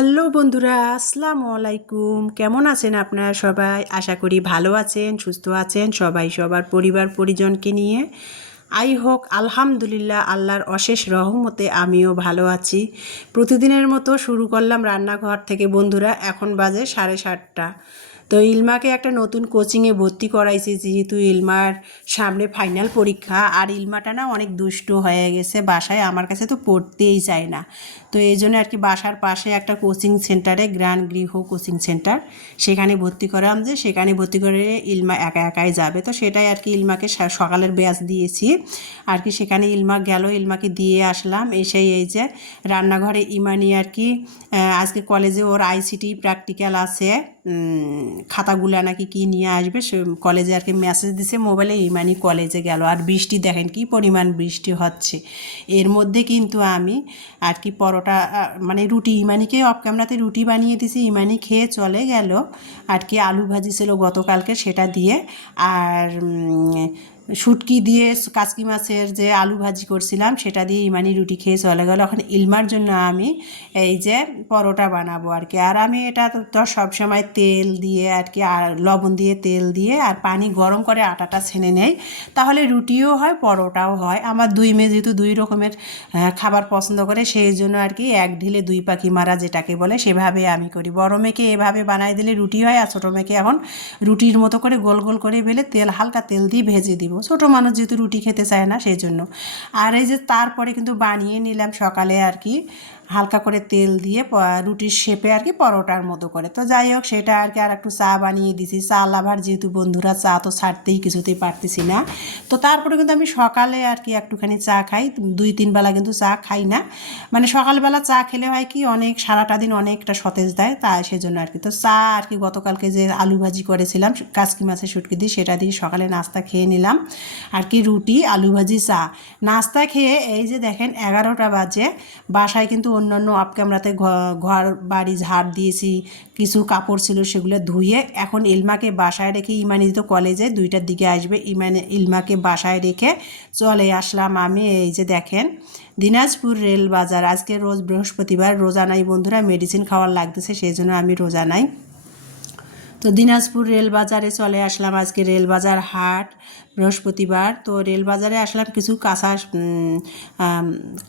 Hello বন্ধুরা, আসসালামু আলাইকুম। কেমন আছেন আপনারা সবাই? আশা করি ভালো আছেন, সুস্থ আছেন সবাই সবার পরিবার পরিজনকে নিয়ে। হোক আলহামদুলিল্লাহ, আল্লাহর অশেষ রহমতে আমিও ভালো আছি। প্রতিদিনের মতো শুরু করলাম রান্নাঘর থেকে বন্ধুরা। এখন বাজে 7:30। তো ইলমাকে একটা নতুন কোচিংয়ে ভর্তি করাইছি, যেহেতু ইলমার সামনে ফাইনাল পরীক্ষা। আর ইলমাটা না অনেক দুষ্ট হয়ে গেছে, বাসায় আমার কাছে তো পড়তেই চায় না। তো এই জন্য আর কি বাসার পাশে একটা কোচিং সেন্টারে, গ্রান্ড গৃহ কোচিং সেন্টার, সেখানে ভর্তি করাম। যে সেখানে ভর্তি করে ইলমা একা একাই যাবে, তো সেটাই আর কি ইলমাকে সকালের ব্যাচ দিয়েছি আর কি। সেখানে ইলমা গেল, ইলমাকে দিয়ে আসলাম। এসেই এই যে রান্নাঘরে ইমানি আর কি আজকে কলেজে ওর আইসিটি প্র্যাকটিক্যাল আছে, খাতাগুলো নাকি কি নিয়ে আসবে, সে কলেজে আর কি মেসেজ দিছে মোবাইলে। ইমানি কলেজে গেল। আর বৃষ্টি দেখেন কি পরিমাণ বৃষ্টি হচ্ছে। এর মধ্যে কিন্তু আমি আর কি পরোটা মানে রুটি, ইমানিকে অফ ক্যামেরাতে রুটি বানিয়ে দিছি, ইমানি খেয়ে চলে গেল আর কি। আলু ভাজি ছিল গতকালকে, সেটা দিয়ে। আর শুটকি দিয়ে কাচকি মাছের যে আলু ভাজি করছিলাম সেটা দিয়ে ইমানি রুটি খেয়ে চলে গেল। এখন ইলমার জন্য আমি এই যে পরোটা বানাবো আর কি। আর আমি এটা তো সবসময় তেল দিয়ে আর কি, আর লবণ দিয়ে তেল দিয়ে আর পানি গরম করে আটাটা ছেনে নেই, তাহলে রুটিও হয় পরোটাও হয়। আমার দুই মেয়ে যেহেতু দুই রকমের খাবার পছন্দ করে, সেই জন্য আর কি এক ঢিলে দুই পাখি মারা যেটাকে বলে, সেভাবে আমি করি। বড় মেয়েকে এভাবে বানাই দিলে রুটি হয়, আর ছোটো মেয়েকে এখন রুটির মতো করে গোল গোল করে বেলে তেল, হালকা তেল দিয়ে ভেজে দিব। ছোটো মানুষ যেহেতু রুটি খেতে চায় না, সেই জন্য। আর এই যে তারপরে কিন্তু বানিয়ে নিলাম সকালে আর কি, হালকা করে তেল দিয়ে রুটির শেপে আর কি, পরোটার মতো করে। তো যাই হোক, সেটা আর কি। আর একটু চা বানিয়ে দিছি। চা লাভার যেহেতু বন্ধুরা, চা তো ছাড়তেই কিছুতেই পারতেছি না। তো তারপরে কিন্তু আমি সকালে আর কি একটুখানি চা খাই, 2-3 বেলা কিন্তু চা খাই না। মানে সকালবেলা চা খেলে হয় কি, অনেক সারাটা দিন অনেকটা সতেজ দেয়, তাই সেজন্য আর কি। তো চা আর কি গতকালকে যে আলু ভাজি করেছিলাম কাচকি মাছের শুটকি দিয়ে, সেটা দিয়ে সকালে নাস্তা খেয়ে নিলাম আর কি। রুটি, আলু ভাজি, চা। নাস্তা খেয়ে এই যে দেখেন 11টা বাজে। বাসায় কিন্তু অন্যান্য অফ ক্যামেরাতে ঘর বাড়ি ঝাড় দিয়েছি, কিছু কাপড় ছিল সেগুলো ধুয়ে এখন ইলমাকে বাসায় রেখে, ইমানি তো কলেজে 2টার দিকে আসবে, ইলমাকে বাসায় রেখে চলে আসলাম আমি। এই যে দেখেন দিনাজপুর রেল বাজার। আজকে রোজ বৃহস্পতিবার, রোজা নাই বন্ধুরা, মেডিসিন খাওয়ার লাগতেছে, সেই জন্য আমি রোজা নাই। তো দিনাজপুর রেল বাজারে চলে আসলাম। আজকে রেল বাজার হাট, বৃহস্পতিবার। তো রেল বাজারে আসলাম কিছু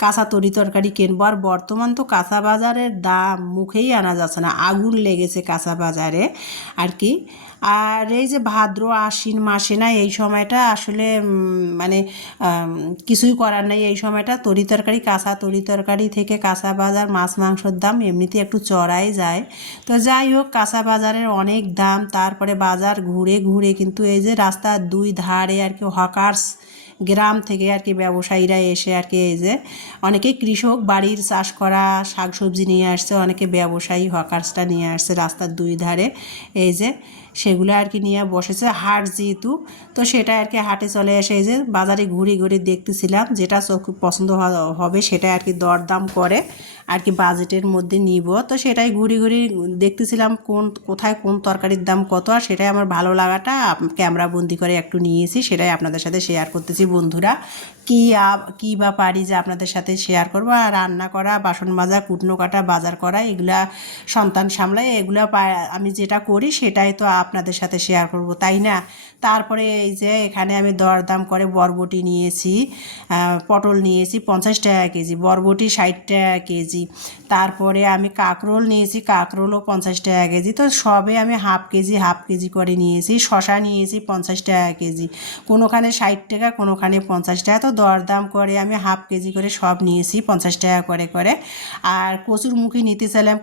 কাঁচা তরি তরকারি কিনবো। আর বর্তমান তো কাঁচা বাজারের দাম মুখেই আনা যাচ্ছে না, আগুন লেগেছে কাঁচা বাজারে আর কি। আর এই যে ভাদ্র আশ্বিন মাসে না, এই সময়টা আসলে মানে কিছুই করার নেই। এই সময়টা তরি তরকারি, কাঁচা তরি তরকারি থেকে কাঁচা বাজার, মাছ মাংসর দাম এমনিতে একটু চড়াই যায়। তো যাই হোক, কাঁচা বাজারের অনেক দাম। তারপরে বাজার ঘুরে ঘুরে কিন্তু এই যে রাস্তার দুই ধারে আর কি হকার্স, গ্রাম থেকে আর কি ব্যবসায়ীরা এসে আর কি, এই যে অনেকে কৃষক বাড়ির চাষ করা শাকসবজি নিয়ে আসছে, অনেকে ব্যবসায়ী হকার্সটা নিয়ে আসছে রাস্তার দুই ধারে। এই যে সেগুলো আর কি নিয়ে বসেছে, হাট যেহেতু। তো সেটা আর কি হাটে চলে এসে এই যে বাজারে ঘুরে ঘুরে দেখতেছিলাম, যেটা চোখ পছন্দ হবে সেটা আর কি দরদাম করে আর কি বাজেটের মধ্যে নিব। তো সেটাই ঘুরে ঘুরে দেখতেছিলাম কোথায় কোন তরকারির দাম কত। আর সেটাই আমার ভালো লাগাটা ক্যামেরা বন্দি করে একটু নিয়েছি, সেটাই আপনাদের সাথে শেয়ার করতেছি বন্ধুরা। কী বা পারি যে আপনাদের সাথে শেয়ার করব। আর রান্না করা, বাসন মাজা, কুটনো কাটা, বাজার করা, এগুলা সন্তান সামলায়, এগুলো আমি যেটা করি সেটাই তো আপনাদের সাথে শেয়ার করব, তাই না? তারপরে এই যে এখানে আমি দরদাম করে বরবটি নিয়েছি, পটল নিয়েছি 50 টাকা কেজি, বরবটি 60 টাকা কেজি। তারপরে আমি কাঁকরোল নিয়েছি, কাঁকরোলও 50 টাকা কেজি। তো সবে আমি হাফ কেজি করে নিয়েছি। শশা নিয়েছি 50 টাকা কেজি, কোনোখানে 60 টাকা, কোনোখানে 50 টাকা। তো দরদাম করে আমি হাফ কেজি করে সব নিয়েছি 50 টাকা করে করে। আর কচুরমুখী নিতে চাইলাম,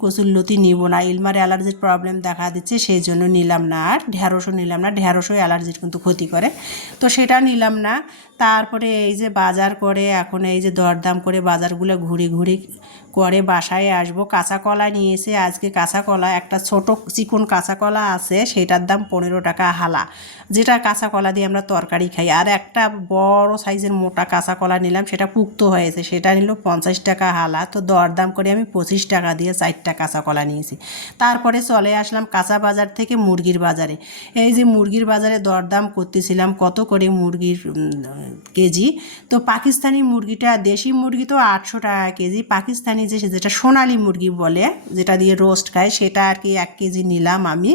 কচুরলতি নিব না, ইলমার অ্যালার্জির প্রবলেম দেখা দিচ্ছে, সেই জন্য নিলাম না। আর ঢ্যাঁড়সও নিলাম না, ঢ্যাঁড়সও অ্যালার্জির কিন্তু ক্ষতি করে, তো সেটা নিলাম না। তারপরে এই যে বাজার করে এখন এই যে দরদাম করে বাজারগুলো ঘুরে ঘুরে করে বাসায় আসবো। কাঁচা কলা নিয়েছে আজকে, কাঁচা কলা একটা ছোট চিকন কাঁচা কলা আছে, সেটার দাম 15 টাকা হালা, যেটা কাঁচা কলা দিয়ে আমরা তরকারি খাই। আর একটা বড় সাইজের মোটা কাঁচা কলা নিলাম, সেটা পুক্ত হয়েছে, সেটা নিল 50 টাকা হালা। তো দরদাম করে আমি 25 টাকা দিয়ে 4টা কাঁচা কলা নিয়েছি। তারপরে চলে আসলাম কাঁচা বাজার থেকে মুরগির বাজারে। এই যে মুরগির বাজারে দরদাম করতেছিলাম কত করে মুরগির কেজি। তো পাকিস্তানি মুরগিটা, দেশি মুরগি তো 800 টাকা কেজি, পাকিস্তানি নিয়েছি যেটা সোনালী মুরগি বলে, যেটা দিয়ে রোস্ট খায়, সেটা আর কি 1 কেজি নিলাম আমি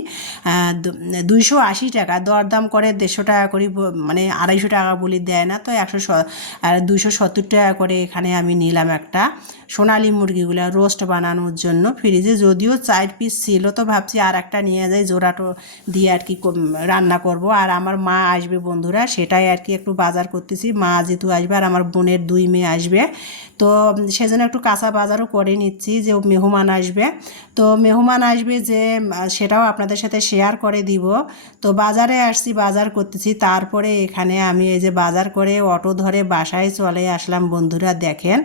280 টাকা, দরদাম করে 150 টাকা করে, মানে 250 টাকা বলে দেয় না, তো 270 টাকা করে এখানে আমি নিলাম একটা সোনালী মুরগিগুলো রোস্ট বানানোর জন্য। ফ্রিজে যদিও 4 পিস ছিল, তো ভাবছি আর একটা নিয়ে যাই, জোড়াটো দিয়ে আর কি রান্না করব। আর আমার মা আসবে বন্ধুরা, সেটাই আর কি একটু বাজার করতেছি। মা যেহেতু আসবে আর আমার বোনের 2 মেয়ে আসবে, তো সেজন্য একটু কাঁচা বাজারও করে নিচ্ছি, যে মেহমান আসবে। তো মেহমান আসবে যে সেটাও আপনাদের সাথে শেয়ার করে দিব। তো বাজারে আসছি, বাজার করতেছি, তারপরে এখানে আমি এই যে বাজার করে অটো ধরে বাসায় চলে আসলাম বন্ধুরা। দেখেন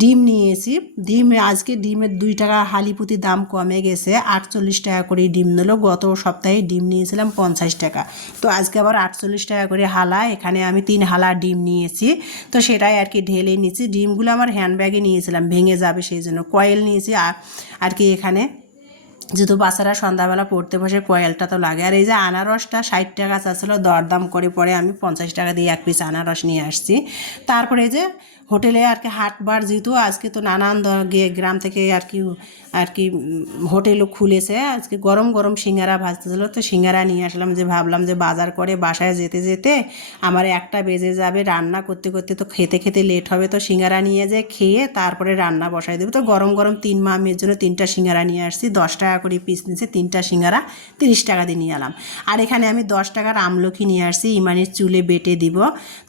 ডিম নিয়েছি, ডিম আজকে ডিমের 2 টাকা হালিপুতি দাম কমে গেছে, 48 টাকা করে ডিম নিল। গত সপ্তাহে ডিম নিয়েছিলাম 50 টাকা, তো আজকে আবার 48 টাকা করে হালা। এখানে আমি 3 হালা ডিম নিয়েছি, তো সেটাই আর কি ঢেলে নিয়েছি। ডিমগুলো আমার হ্যান্ডব্যাগে নিয়েছিলাম, ভেঙে যাবে সেই জন্য কয়েল নিয়েছি। আর কি এখানে যেহেতু বাচ্চারা সন্ধ্যাবেলা পড়তে বসে, কয়েলটা তো লাগে। আর এই যে আনারসটা 60 টাকা চাচ্ছিলো, দরদাম করে পরে আমি 50 টাকা দিয়ে 1 পিস আনারস নিয়ে আসছি। তারপরে যে হোটেলে আর কি হাটবার, যেহেতু আজকে তো নানান গ্রাম থেকে আর কি হোটেলও খুলেছে। আজকে গরম গরম সিঙ্গারা ভাজতেছিলো, তো সিঙ্গারা নিয়ে আসলাম। যে ভাবলাম যে বাজার করে বাসায় যেতে যেতে আমার 1টা বেজে যাবে, রান্না করতে করতে তো খেতে খেতে লেট হবে, তো সিঙ্গারা নিয়ে যেয়ে খেয়ে তারপরে রান্না বসাই দেবো। তো গরম গরম 3 মামের জন্য 3টা সিঙ্গারা নিয়ে আসছি, 10 টাকা করে পিস নিচ্ছে, 3টা সিঙ্গারা 30 টাকা দিয়ে নিয়ে এলাম। আর এখানে আমি 10 টাকার আমলকি নিয়ে আসছি, ইমানের চুলে বেটে দিব।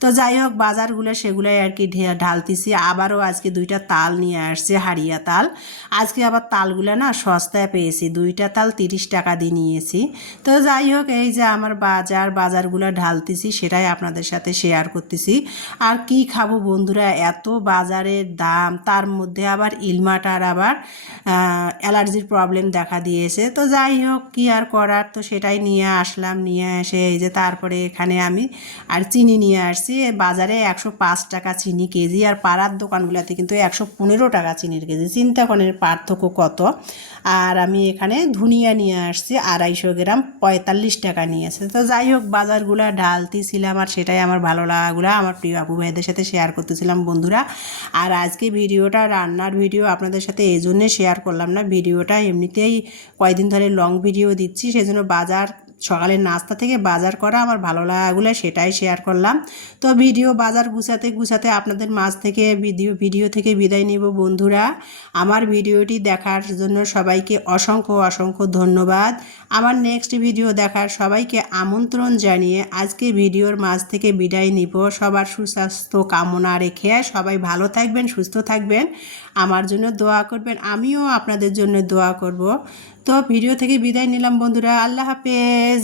তো যাই হোক বাজারগুলো সেগুলোই আর কি ঢালতেছি। আবারও আজকে 2টা তাল নিয়ে আসছে, হাড়িয়া তাল। আজকে আবার তালগুলো না সস্তায় পেয়েছি, 2টা তাল 30 টাকা দিয়ে নিয়েছি। তো যাই হোক এই যে আমার বাজারগুলো ঢালতেছি, সেটাই আপনাদের সাথে শেয়ার করতেছি। আর কি খাবো বন্ধুরা, এত বাজারের দাম, তার মধ্যে আবার ইলমাটার আবার অ্যালার্জির প্রবলেম দেখা দিয়েছে। তো যাই হোক কি আর করার, তো সেটাই নিয়ে আসলাম। নিয়ে এসে এই যে তারপরে এখানে আমি আর চিনি নিয়ে আসছি। বাজারে 105 টাকা চিনি কেজি, আর পাড়ার দোকানগুলোতে কিন্তু 115 টাকা চিনির কেজি। চিন্তা করেন পার্থক্য কত। আর আমি এখানে ধনিয়া নিয়ে আসছি 250 গ্রাম, 45 টাকা নিয়েছে। তো যাই হোক বাজারগুলো ঢালতেছিলাম, আর সেটাই আমার ভালো লাগাগুলো আমার প্রিয় আপু ভাইদের সাথে শেয়ার করতেছিলাম বন্ধুরা। আর আজকে ভিডিওটা রান্নার ভিডিও আপনাদের সাথে এই জন্যে শেয়ার করলাম না, ভিডিওটা এমনিতেই কয়েকদিন ধরে লং ভিডিও দিচ্ছি, সেজন্য সকালের নাস্তা থেকে বাজার করা আমার ভালো লাগাগুলো সেটাই শেয়ার করলাম। তো বাজার গুছাতে আপনাদের মাঝ থেকে ভিডিও থেকে বিদায় নিব বন্ধুরা। আমার ভিডিওটি দেখার জন্য সবাইকে অসংখ্য অসংখ্য ধন্যবাদ। আমার নেক্সট ভিডিও দেখার সবাইকে আমন্ত্রণ জানিয়ে আজকে ভিডিওর মাঝ থেকে বিদায় নিব। সবার সুস্বাস্থ্য কামনা রেখে সবাই ভালো থাকবেন, সুস্থ থাকবেন, আমার জন্য দোয়া করবেন, আমিও আপনাদের জন্য দোয়া করব। তো ভিডিও থেকে বিদায় নিলাম বন্ধুরা, আল্লাহ হাফেজ।